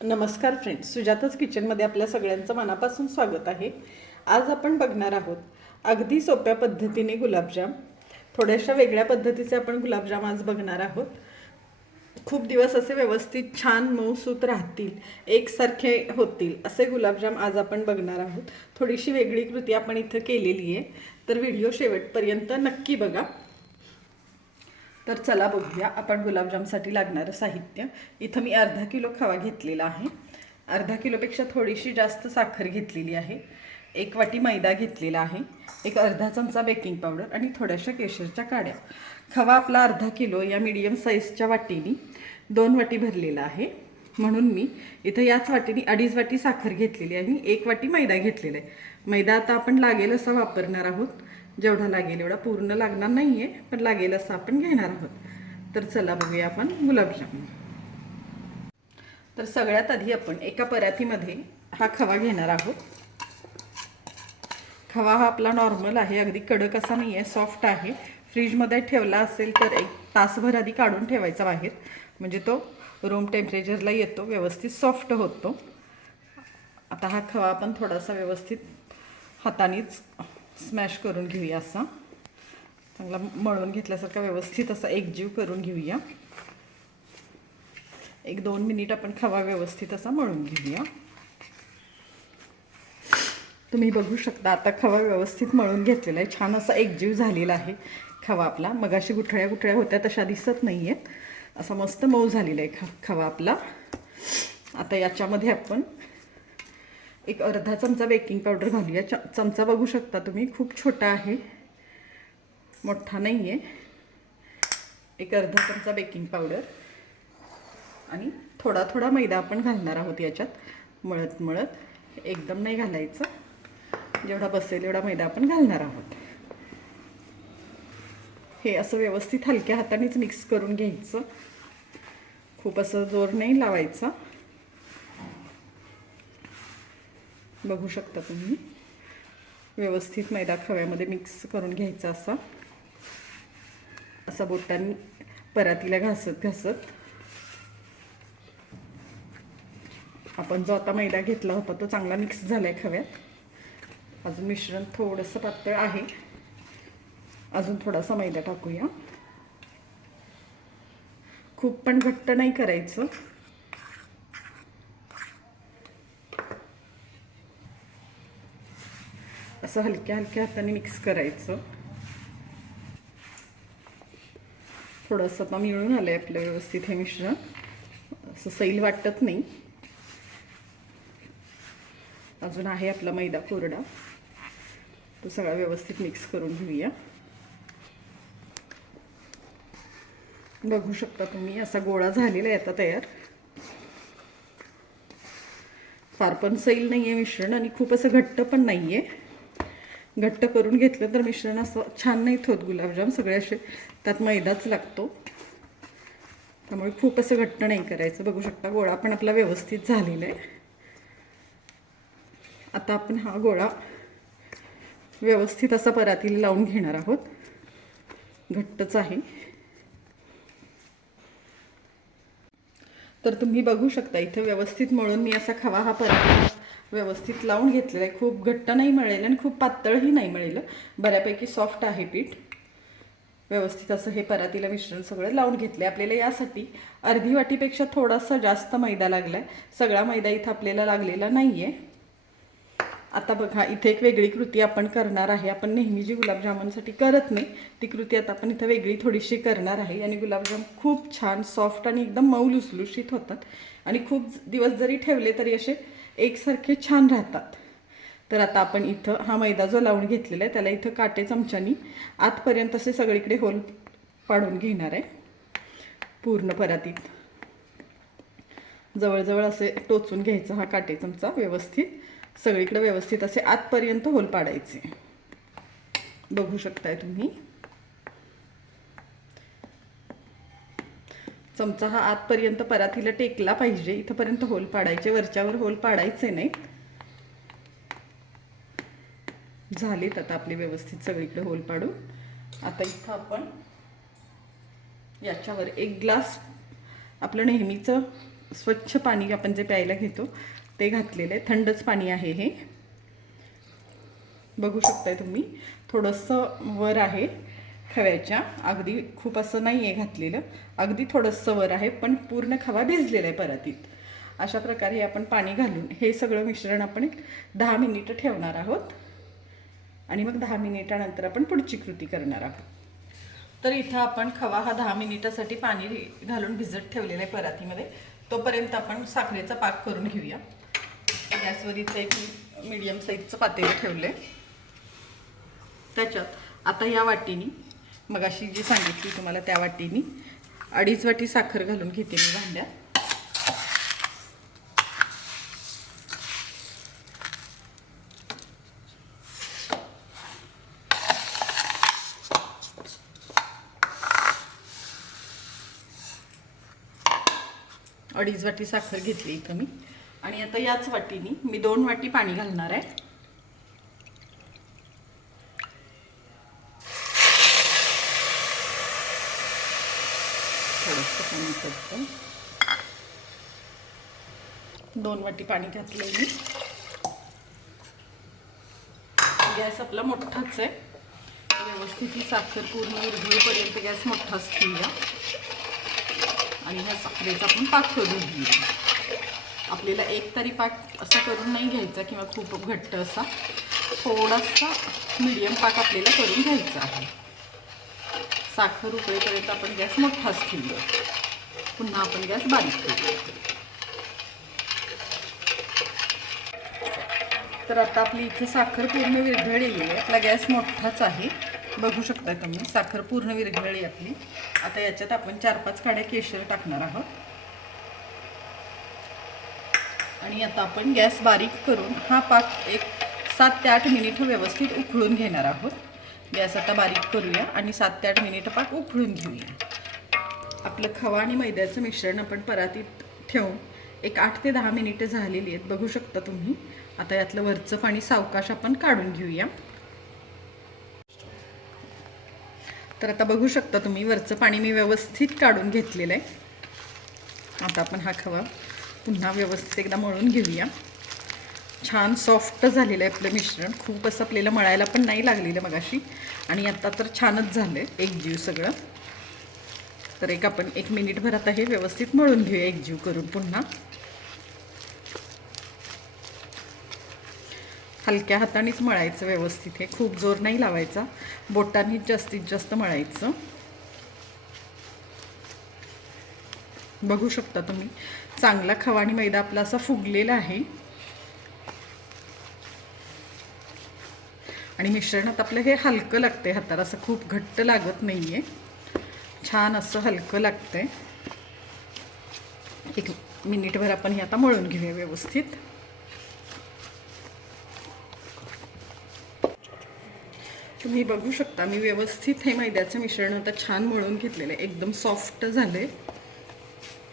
नमस्कार फ्रेंड्स सुजाताच किचनमध्ये आपल्या सगळ्यांचं मनापासून स्वागत आहे. आज आपण बघणार आहोत अगदी सोप्या पद्धतीने गुलाबजाम. थोड्याशा वेगळ्या पद्धतीचे आपण गुलाबजाम आज बघणार आहोत. खूप दिवस असे व्यवस्थित छान मऊसूत राहतील एकसारखे होतील असे गुलाबजाम आज आपण बघणार आहोत. थोडीशी वेगळी कृती आपण इथं केलेली आहे. तर व्हिडिओ शेवटपर्यंत नक्की बघा. तर चला बघूया आपण गुलाबजामसाठी लागणारं साहित्य. इथं मी अर्धा किलो खवा घेतलेला आहे. अर्धा किलोपेक्षा थोडीशी जास्त साखर घेतलेली आहे. एक वाटी मैदा घेतलेला आहे. एक अर्धा चमचा बेकिंग पावडर आणि थोड्याशा केशरच्या काड्या. खवा आपला अर्धा किलो या मीडियम साईजच्या वाटीनी दोन वाटी भरलेला आहे. म्हणून मी इथं याच वाटीने अडीच वाटी साखर घेतलेली आहे आणि एक वाटी मैदा घेतलेला आहे. मैदा आता आपण लागेल असा वापरणार आहोत. जेवढा लागेल एवढा पूर्ण लागणार नाही आहे पण लागेल असं आपण घेणार आहोत. तर चला बघूया आपण गुलाबजामुन तर सगळ्यात आधी आपण एका परातीमध्ये हा खवा घेणार आहोत. खवा हा आपला नॉर्मल आहे अगदी कडक असा नाही आहे सॉफ्ट आहे. फ्रीजमध्ये ठेवला असेल तर एक तासभर आधी काढून ठेवायचा बाहेर. म्हणजे तो रूम टेम्परेचरला येतो व्यवस्थित सॉफ्ट होतो. आता हा खवा आपण थोडासा व्यवस्थित हातानेच स्मॅश करून घेऊया असा. चांगला मळून घेतल्यासारखा व्यवस्थित असा एकजीव करून घेऊया. एक दोन मिनिट आपण खवा व्यवस्थित असा मळून घेऊया. तुम्ही बघू शकता आता खवा व्यवस्थित मळून घेतलेला आहे. छान असा एकजीव झालेला आहे खवा आपला. मगाशी गुठळ्या गुठळ्या होत्या तशा दिसत नाही आहेत असा मस्त मऊ झालेला आहे ख खवा आपला. आता याच्यामध्ये आपण एक अर्धा चमचा बेकिंग पावडर घालूया. च चमचा बघू शकता तुम्ही खूप छोटा आहे. मोठा नाही आहे एक अर्धा चमचा बेकिंग पावडर. आणि थोडा थोडा मैदा आपण घालणार आहोत याच्यात. मळत मळत. एकदम नाही घालायचं. जेवढा बसेल एवढा मैदा आपण घालणार आहोत. हे असं व्यवस्थित हलक्या हातानेच मिक्स करून घ्यायचं. खूप असं जोर नाही लावायचा. बघू शकता तुम्ही. व्यवस्थित मैदा खव्यामध्ये मिक्स करून घ्यायचा असा. असा बोटांनी परातीला घासत घासत. आपण जो आता मैदा घेतला होता तो चांगला मिक्स झाला आहे खव्यात. अजून मिश्रण थोडंसं पातळ आहे. अजून थोडासा मैदा टाकूया. खूप पण घट्ट नाही करायचं. असं हलक्या हलक्या हाताने मिक्स करायचं. थोडंसं आता मिळून आलं आहे आपलं व्यवस्थित हे मिश्रण. असं सैल वाटत नाही. अजून आहे आपला मैदा कोरडा. तो सगळा व्यवस्थित मिक्स करून घेऊया. बघू शकता तुम्ही असा गोळा झालेला आहे आता तयार. फार पण सैल नाही आहे मिश्रण आणि खूप असं घट्ट पण नाही आहे घट्ट करून घेतलं तर मिश्रण असं छान नाहीत होत गुलाबजाम. सगळे असे त्यात मैदाच लागतो. त्यामुळे खूप असं घट्ट नाही करायचं. बघू शकता गोळा पण आपला व्यवस्थित झालेला आहे. आता आपण हा गोळा व्यवस्थित असा परातीला लावून घेणार आहोत. घट्टच आहे. तर तुम्ही बघू शकता इथं व्यवस्थित मळून मी असा खवा हा परातीला व्यवस्थित लावून घेतलेलं आहे. खूप घट्ट नाही मिळेल आणि खूप पातळही नाही मिळेल बऱ्यापैकी सॉफ्ट आहे पीठ. व्यवस्थित असं हे परातीला मिश्रण सगळं लावून घेतलं आहे आपल्याला यासाठी अर्धी वाटीपेक्षा थोडासा जास्त मैदा लागला आहे सगळा मैदा इथं आपल्याला लागलेला नाही आहे आता बघा इथे एक वेगळी कृती आपण करणार आहे. आपण नेहमी जी गुलाबजामुनसाठी करत नाही ती कृती आता आपण इथं वेगळी थोडीशी करणार आहे. आणि गुलाबजाम खूप छान सॉफ्ट आणि एकदम मऊ लुसलुशीत होतात. आणि खूप दिवस जरी ठेवले तरी असे एकसारखे छान राहतात. तर आता आपण इथं हा मैदा जो लावून घेतलेला आहे त्याला इथं काटे चमच्यानी आतपर्यंत असे सगळीकडे होल पाडून घेणार आहे. पूर्ण परातीत. जवळजवळ असे टोचून घ्यायचं हा काटे चमचा व्यवस्थित. सगळीकडे व्यवस्थित असे आतपर्यंत होल पाडायचे. बघू शकताय तुम्ही. चमचा हा आतपर्यंत परातीला टेकला पाहिजे. इथंपर्यंत होल पाडायचे. वरच्यावर होल पाडायचे नाही. झालेत आता आपले व्यवस्थित सगळीकडे होल पाडून. आता इथं आपण याच्यावर एक ग्लास आपलं नेहमीचं स्वच्छ पाणी आपण जे प्यायला घेतो ते घातलेलं आहे. थंडच पाणी आहे हे. बघू शकताय तुम्ही. थोडंसं वर आहे. खव्याच्या. अगदी खूप असं नाही आहे घातलेलं. अगदी थोडंसं वर आहे पण पूर्ण खवा भिजलेला आहे परातीत अशा प्रकारे आपण पाणी घालून हे सगळं मिश्रण आपण एक दहा मिनिटं ठेवणार आहोत. आणि मग दहा मिनिटानंतर आपण पुढची कृती करणार आहोत. तर इथं आपण खवा हा दहा मिनिटासाठी पाणी घालून भिजत ठेवलेला आहे परातीमध्ये. तोपर्यंत आपण साखरेचा पाक करून घेऊया. गॅसवर इथं एक मीडियम साईजचं पातेलं ठेवलं आहे त्याच्यात आता या वाटीनी मग अशी जी सांगितली तुम्हाला त्या वाटीनी अडीच वाटी साखर घालून घेते मी भांड्यात. अडीच वाटी साखर घेतली इथं मी. आणि आता याच वाटीनी मी दोन वाटी पाणी घालणार आहे. थोडंसं दोन वाटी पाणी घातलं मी. गॅस आपला मोठाच आहे. व्यवस्थित ही साखर पूर्ण विरघळीपर्यंत गॅस मोठाच ठेवूया. आणि ह्या साखरेचा आपण पाक करून घेऊया. आपल्याला एक तरी पाक असा करून नाही घ्यायचा किंवा खूप घट्ट असा. थोडासा मीडियम पाक आपल्याला करून घ्यायचा आहे. साखर उकळेपर्यंत आपण गॅस मोठाच ठेवूया. पुन्हा आपण गॅस बारीक करूया तर आता आपली इथे साखर पूर्ण विरघळलेली आहे. आपला गॅस मोठाच आहे. बघू शकता तुम्ही साखर पूर्ण विरघळली आपली. आता याच्यात आपण चार पाच काड्या केशर टाकणार आहोत. आणि आता आपण गॅस बारीक करून हा पाक एक सात ते आठ मिनिटं व्यवस्थित उकळून घेणार आहोत. गॅस आता बारीक करूया आणि सात ते आठ मिनिटं पाक उकळून घेऊया. आपलं खवा आणि मैद्याचं मिश्रण आपण परातीत ठेवून एक आठ ते दहा मिनिटं झालेली आहेत. बघू शकता तुम्ही. आता यातलं वरचं पाणी सावकाश आपण काढून घेऊया. तर आता बघू शकता तुम्ही वरचं पाणी मी व्यवस्थित काढून घेतलेलं आहे. आता आपण हा खवा पुन्हा व्यवस्थित एकदा मळून घेऊया. छान सॉफ्ट झालेलं आहे आपलं मिश्रण. खूप असं आपल्याला मळायला पण नाही लागलेलं मगाशी. आणि आता तर छानच झालं आहे एक जीव सगळं. तर एक आपण एक मिनिटभर आता हे व्यवस्थित मळून घेऊया एकजीव करून पुन्हा. हलक्या हातानेच मळायचं व्यवस्थित हे. खूप जोर नाही लावायचा. बोटांनीच जास्तीत जास्त मळायचं. बघू शकता तुम्ही. चांगला खवा आणि मैदा आपला असा फुगलेला आहे. आणि मिश्रणात आपलं हे हलकं लागते हाताला. असं खूप घट्ट लागत नाही आहे छान असं हलकं लागतंय. एक मिनिटभर आपण हे आता मळून घेऊया व्यवस्थित. तुम्ही बघू शकता मी व्यवस्थित हे मैद्याचं मिश्रण आता छान मळून घेतलेलं आहे. एकदम सॉफ्ट झालं आहे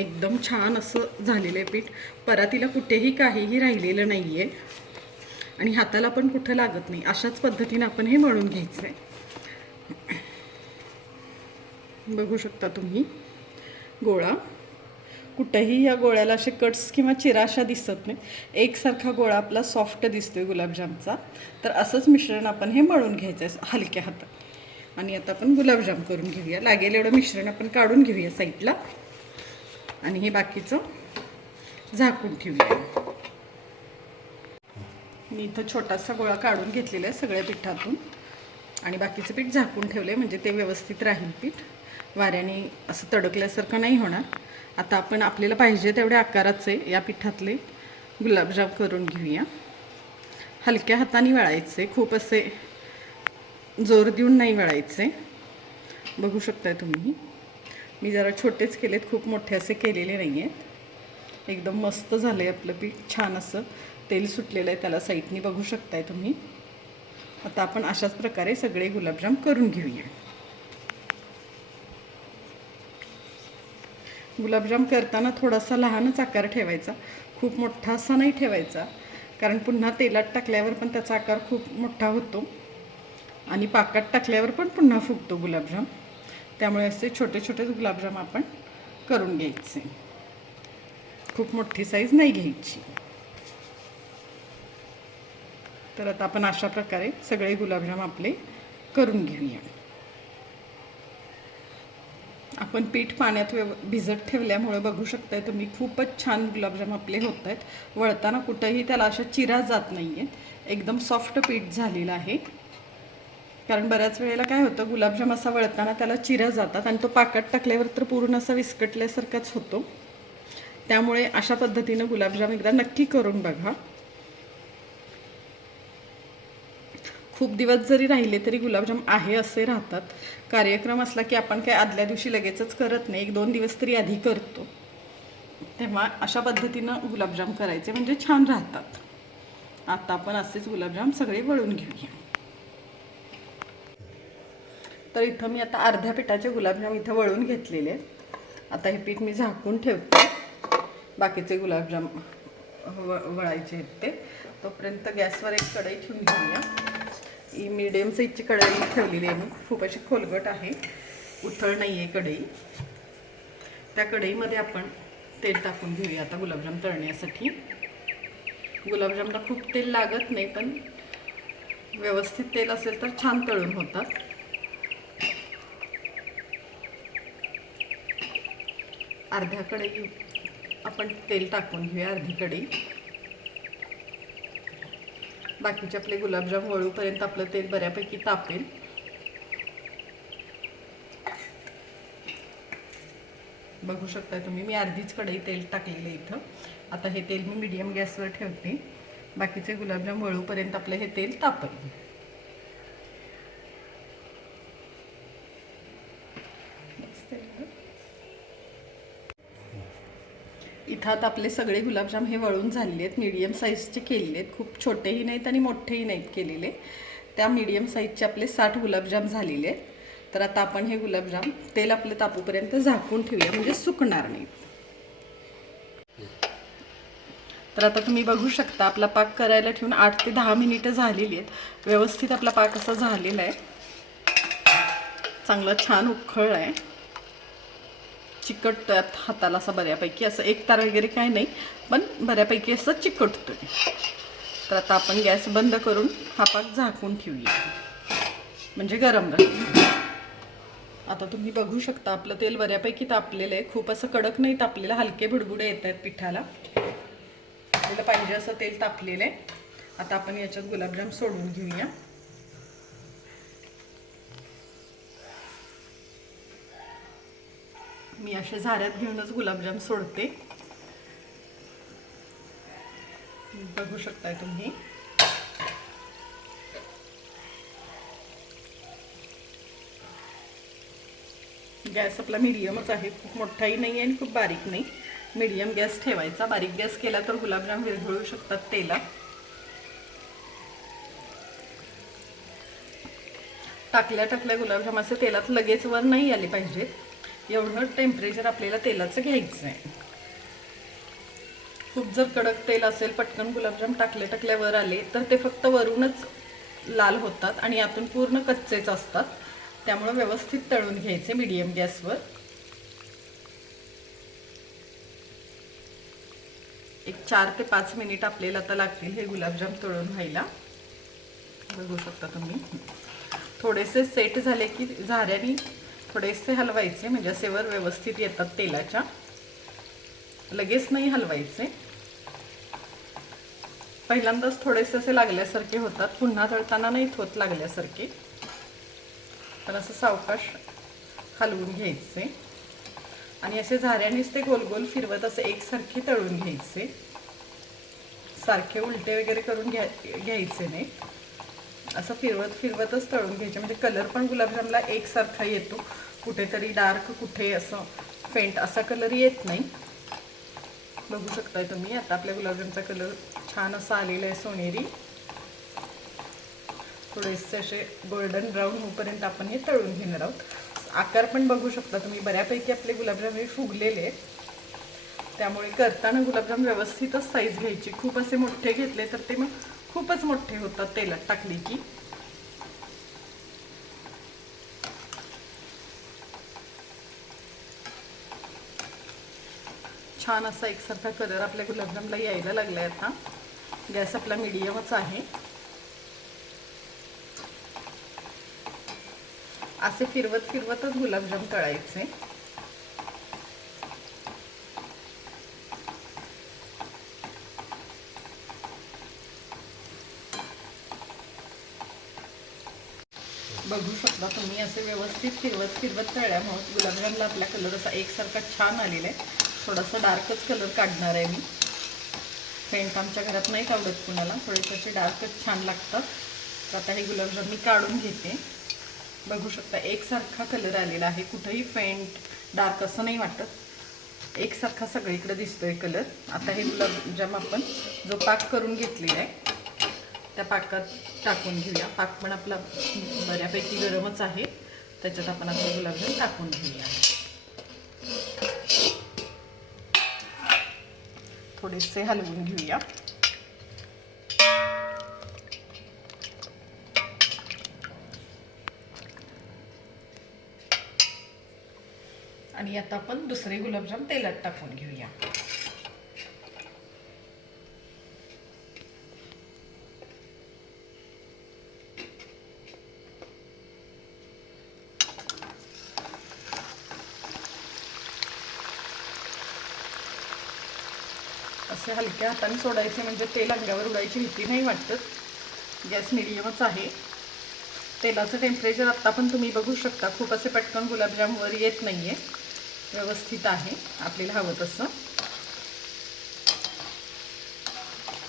एकदम छान असं झालेलं आहे पीठ. परातीला कुठेही काहीही राहिलेलं नाही आहे आणि हाताला पण कुठं लागत नाही. अशाच पद्धतीनं आपण हे मळून घ्यायचं आहे बघू शकता तुम्ही. गोळा. कुठंही या गोळ्याला असे कट्स किंवा चिराशा दिसत नाही. एकसारखा गोळा आपला सॉफ्ट दिसतोय गुलाबजामचा. तर असंच मिश्रण आपण हे मळून घ्यायचं आहे हलक्या हातात. आणि आता आपण गुलाबजाम करून घेऊया. लागेल एवढं मिश्रण आपण काढून घेऊया साईडला. आणि हे बाकीचं झाकून ठेवूया. मी इथं छोटासा गोळा काढून घेतलेला आहे सगळ्या पिठातून. आणि बाकीचं पीठ झाकून ठेवलं आहे म्हणजे ते व्यवस्थित राहील पीठ. वाऱ्याने असं तडकल्यासारखं नाही होणार. आता आपण आपल्याला पाहिजे तेवढ्या आकाराचे या पिठातले गुलाबजाम करून घेऊया. हलक्या हाताने वळायचे खूप असे जोर देऊन नाही वळायचे. बघू शकताय तुम्ही. मी जरा छोटेच केलेत खूप मोठे असे केलेले नाही आहेत एकदम मस्त झालं आहे आपलं पीठ छान असं तेल सुटलेलं आहे त्याला साईडनी बघू शकताय तुम्ही. आता आपण अशाच प्रकारे सगळे गुलाबजाम करून घेऊया. गुलाबजाम करताना थोडासा लहानच आकार ठेवायचा. खूप मोठा असा नाही ठेवायचा. कारण पुन्हा तेलात टाकल्यावर पण त्याचा आकार खूप मोठा होतो. आणि पाकात टाकल्यावर पण पुन्हा फुगतो गुलाबजाम. त्यामुळे असे छोटे छोटेच गुलाबजाम आपण करून घ्यायचे. खूप मोठी साईज नाही घ्यायची. तर आता आपण अशा प्रकारे सगळे गुलाबजाम आपले करून घेऊया. आपण पीठ पाण्यात व्यव भिजत ठेवल्यामुळे बघू शकताय तुम्ही खूपच छान गुलाबजाम आपले होत आहेत वळताना कुठंही त्याला अशा चिरा जात नाही आहेत एकदम सॉफ्ट पीठ झालेलं आहे. कारण बऱ्याच वेळेला काय होतं गुलाबजाम असा वळताना त्याला चिरा जातात आणि तो पाकात टाकल्यावर तर पूर्ण असा विस्कटल्यासारखाच होतो. त्यामुळे अशा पद्धतीनं गुलाबजाम एकदा नक्की करून बघा. खूप दिवस जरी राहिले तरी गुलाबजाम आहे असे राहतात. कार्यक्रम असला की आपण काय आदल्या दिवशी लगेचच करत नाही एक दोन दिवस तरी आधी करतो. तेव्हा अशा पद्धतीनं गुलाबजाम करायचे म्हणजे छान राहतात. आता आपण असेच गुलाबजाम सगळे वळून घेऊया. तर इथं मी आता अर्ध्या पिठाचे गुलाबजाम इथं वळून घेतलेले आहेत. आता हे पीठ मी झाकून ठेवते. बाकीचे गुलाबजाम व वळायचे आहेत ते. तोपर्यंत गॅसवर एक कढई ठेवून घेऊया. ही मिडियम साईजची कढई ठेवलेली आहे मी. खूप अशी खोलगट आहे. उथळ नाही आहे कढई. त्या कढईमध्ये आपण तेल टाकून घेऊया आता गुलाबजाम तळण्यासाठी. गुलाबजामला खूप तेल लागत नाही पण व्यवस्थित तेल असेल तर छान तळून होतात अर्ध्या कढई आपण तेल टाकून घेऊया अर्धी कढई. बाकीचे आपले गुलाबजाम वळूपर्यंत आपलं तेल बऱ्यापैकी तापेल बघू शकता तुम्ही मी अर्धीच कढई तेल टाकलेलं इथं. आता हे तेल मी मीडियम गॅसवर ठेवते. बाकीचे गुलाबजाम वळूपर्यंत आपलं हे तेल तापेल. अर्थात आपले सगळे गुलाबजाम हे वळून झालेले आहेत मीडियम साईजचे केलेले आहेत खूप छोटेही नाहीत आणि मोठेही नाहीत केलेले. त्या मीडियम साईजचे आपले साठ गुलाबजाम झालेले आहेत. तर आता आपण हे गुलाबजाम तेल आपलं तापूपर्यंत झाकून ठेवूया म्हणजे सुकणार नाही. तर आता तुम्ही बघू शकता आपला पाक करायला ठेवून आठ ते दहा मिनिटं झालेली आहेत. व्यवस्थित आपला पाक असा झालेला आहे. चांगला छान उखळ आहे. चिकटतात हाताला असं बऱ्यापैकी असं एक तार वगैरे काय नाही पण बऱ्यापैकी असं चिकटतो तर आता आपण गॅस बंद करून हा पाक झाकून ठेवूया. म्हणजे गरम राहील आता तुम्ही बघू शकता आपलं तेल बऱ्यापैकी तापलेलं आहे. खूप असं कडक नाही तापलेलं हलके बुडबुडे येत आहेत पिठाला. आपल्याला पाहिजे असं तेल तापलेलं आहे. आता आपण याच्यात गुलाबजाम सोडून घेऊया. मी असे झाऱ्यात घेऊनच गुलाबजाम सोडते. बघू शकताय तुम्ही. गॅस आपला मीडियमच आहे. खूप मोठाही नाही आणि खूप बारीक नाही. मिडियम गॅस ठेवायचा. बारीक गॅस केला तर गुलाबजाम विरघळू शकतात तेला. टाकल्या टाकल्या गुलाबजाम असे तेलात लगेच वर नाही आले पाहिजेत. एवढं टेम्परेचर आपल्याला तेलाचं घ्यायचं आहे खूप जर कडक तेल असेल पटकन गुलाबजाम टाकले टाकल्यावर आले तर ते फक्त वरूनच लाल होतात आणि आतून पूर्ण कच्चेच असतात. त्यामुळं व्यवस्थित तळून घ्यायचे मीडियम गॅसवर. एक चार ते पाच मिनिट आपल्याला आता लागतील हे गुलाबजाम तळून व्हायला. बघू शकता तुम्ही. थोडेसे सेट झाले की झाऱ्याने थोडेसे हलवायचे म्हणजे असे वर व्यवस्थित येतात तेलाच्या. लगेच नाही हलवायचे. पहिल्यांदाच थोडेसे असे लागल्यासारखे होतात. पुन्हा तळताना नाही होत लागल्यासारखे. तर असं सावकाश हलवून घ्यायचे. आणि असे झाऱ्यानेच ते गोल गोल फिरवत असं एकसारखे तळून घ्यायचे. सारखे उलटे वगैरे करून घ्या घ्यायचे नाही. असं फिरवत फिरवतच तळून घ्यायचे. म्हणजे कलर पण गुलाबजामला एकसारखा येतो. कुठेतरी डार्क कुठे असं फेंट असा कलर येत नाही. बघू शकताय तुम्ही आता आपल्या गुलाबजामचा कलर छान असा आलेला आहे सोनेरी. थोडेसे असे गोल्डन ब्राऊन होईपर्यंत आपण हे तळून घेणार आहोत. आकार पण बघू शकता तुम्ही बऱ्यापैकी आपले गुलाबजाम हे फुगलेले आहेत. त्यामुळे करताना गुलाबजाम व्यवस्थितच साईज घ्यायची. खूप असे मोठे घेतले तर ते मग खूपच मोठे होतात तेलात टाकले की छान असा एकसारखा कलर आपल्या गुलाबजामला यायला लागलाय आता. गॅस आपला मिडियमच आहे. असे फिरवत फिरवतच गुलाबजाम तळायचे. बघा मी तुम्ही असे व्यवस्थित फिरवत फिरवत तळल्यामुळे गुलाबजामला आपला कलर असा एकसारखा छान आलेला आहे थोडासा डार्कच कलर काढणार आहे मी. फेंट आमच्या घरात नाहीत आवडत कुणाला थोडेसे असे डार्कच छान लागतात. तर आता हे गुलाबजाम मी काढून घेते. बघू शकता एकसारखा कलर आलेला आहे. कुठंही फेंट डार्क असं नाही वाटत. एकसारखा सगळीकडे दिसतोय कलर आता हे गुलाबजाम आपण जो पाक करून घेतलेला आहे त्या पाकात टाकून घेऊया. पाक पण आपला बऱ्यापैकी गरमच आहे. त्याच्यात आपण आपलं गुलाबजाम टाकून घेऊया. थोडेसे हलवून घेऊया. आणि आता आपण दुसरे गुलाबजाम तेलात टाकून घेऊया. असे हलक्या हाताने सोडायचे म्हणजे तेल अंगावर उडायची भीती नाही वाटत. गॅस मिडियमच आहे. तेलाचं टेम्परेचर आत्ता पण तुम्ही बघू शकता. खूप असे पटकन गुलाबजाम वर येत नाही आहे व्यवस्थित आहे. आपल्याला हवं तसं.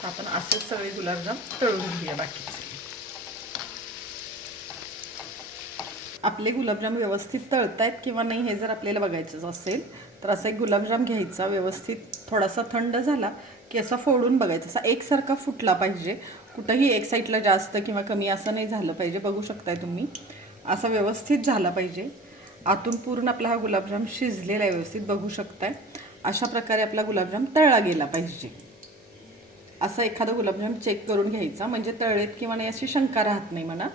आपण असेच सगळे गुलाबजाम तळून घेऊया बाकीचे. आपले गुलाबजाम व्यवस्थित तळतायत किंवा नाही हे जर आपल्याला बघायचंच असेल तर असा एक गुलाबजाम घ्यायचा व्यवस्थित थोडासा थंड झाला की असा फोडून बघायचा. असा एकसारखा फुटला पाहिजे. कुठंही एक साईडला जास्त किंवा कमी असं नाही झालं पाहिजे. बघू शकताय तुम्ही. असा व्यवस्थित झाला पाहिजे. आतून पूर्ण आपला हा गुलाबजाम शिजलेला आहे व्यवस्थित बघू शकताय. अशा प्रकारे आपला गुलाबजाम तळला गेला पाहिजे. असा एखादा गुलाबजाम चेक करून घ्यायचा. म्हणजे तळेत किंवा नाही अशी शंका राहत नाही मनात.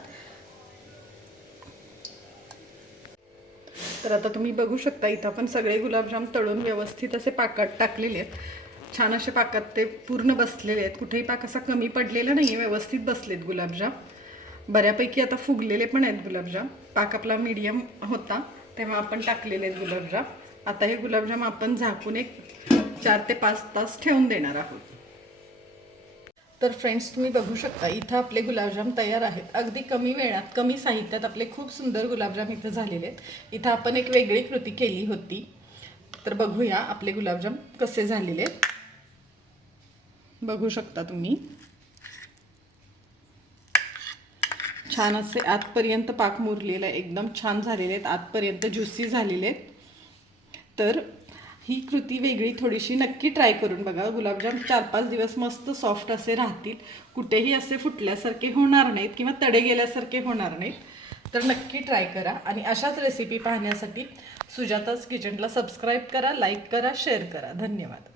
तर आता तुम्ही बघू शकता इथं आपण सगळे गुलाबजाम तळून व्यवस्थित असे पाकात टाकलेले आहेत. छान असे पाकात ते पूर्ण बसलेले आहेत. कुठेही पाक असा कमी पडलेला नाही आहे व्यवस्थित बसलेत गुलाबजाम. बऱ्यापैकी आता फुगलेले पण आहेत गुलाबजाम. पाक आपला मीडियम होता तेव्हा आपण टाकलेले आहेत गुलाबजाम. आता हे गुलाबजाम आपण झाकून एक चार ते पाच तास ठेवून देणार आहोत. तर फ्रेंड्स तुम्ही बघू शकता इथं आपले गुलाबजाम तयार आहेत. अगदी कमी वेळात कमी साहित्यात आपले खूप सुंदर गुलाबजाम इथं झालेले आहेत. इथं आपण एक वेगळी कृती केली होती. तर बघूया आपले गुलाबजाम कसे झालेले आहेत. बघू शकता तुम्ही. छान असे आतपर्यंत पाक मुरलेला आहे. एकदम छान झालेले आहेत. आतपर्यंत ज्युसी झालेले आहेत. तर ही कृती वेगळी थोडीशी नक्की ट्राय करून बघा. गुलाबजाम चार पाच दिवस मस्त सॉफ्ट असे राहतील. कुठेही असे फुटल्यासारखे होणार नाहीत किंवा तडे गेल्यासारखे होणार नाहीत. तर नक्की ट्राय करा. आणि अशाच रेसिपी पाहण्यासाठी सुजाताच किचनला सबस्क्राईब करा लाईक करा शेअर करा. धन्यवाद.